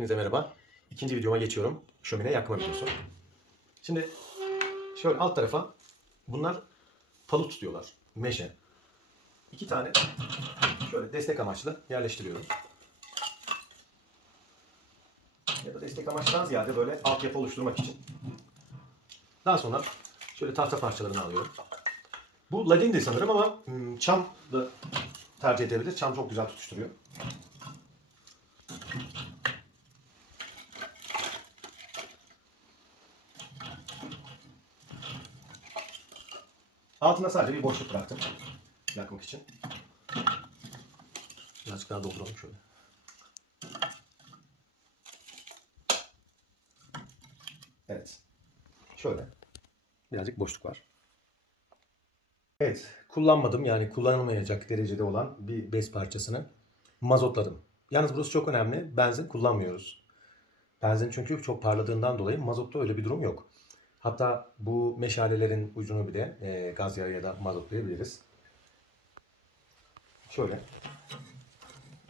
Hepinize merhaba. İkinci videoma geçiyorum. Şömine yakma videosu. Şimdi şöyle alt tarafa bunlar palut diyorlar. Meşe. İki tane şöyle destek amaçlı yerleştiriyorum. Ya da destek amaçtan ziyade böyle altyapı oluşturmak için. Daha sonra şöyle tahta parçalarını alıyorum. Bu ladin sanırım ama çam da tercih edebilir. Çam çok güzel tutuşturuyor. Altına sadece bir boşluk bıraktım yakmak için. Birazcık daha dolduralım şöyle. Evet. Şöyle. Birazcık boşluk var. Evet. Kullanmadım yani kullanılmayacak derecede olan bir bez parçasını mazotladım. Yalnız burası çok önemli. Benzin kullanmıyoruz. Benzin çünkü çok parladığından dolayı mazotta öyle bir durum yok. Hatta bu meşalelerin ucunu bile gaz yağı ya da mazotlayabiliriz. Şöyle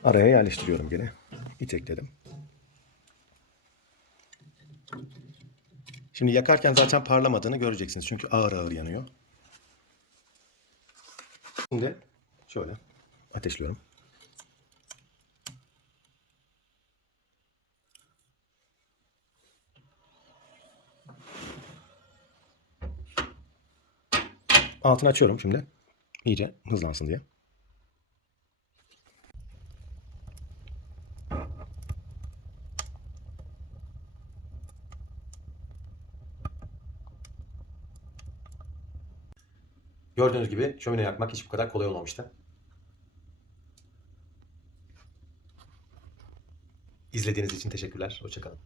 araya yerleştiriyorum gene. İtekledim. Şimdi yakarken zaten parlamadığını göreceksiniz. Çünkü ağır ağır yanıyor. Şimdi şöyle ateşliyorum. Altını açıyorum şimdi. İyice hızlansın diye. Gördüğünüz gibi şömine yakmak hiç bu kadar kolay olmamıştı. İzlediğiniz için teşekkürler. Hoşça kalın.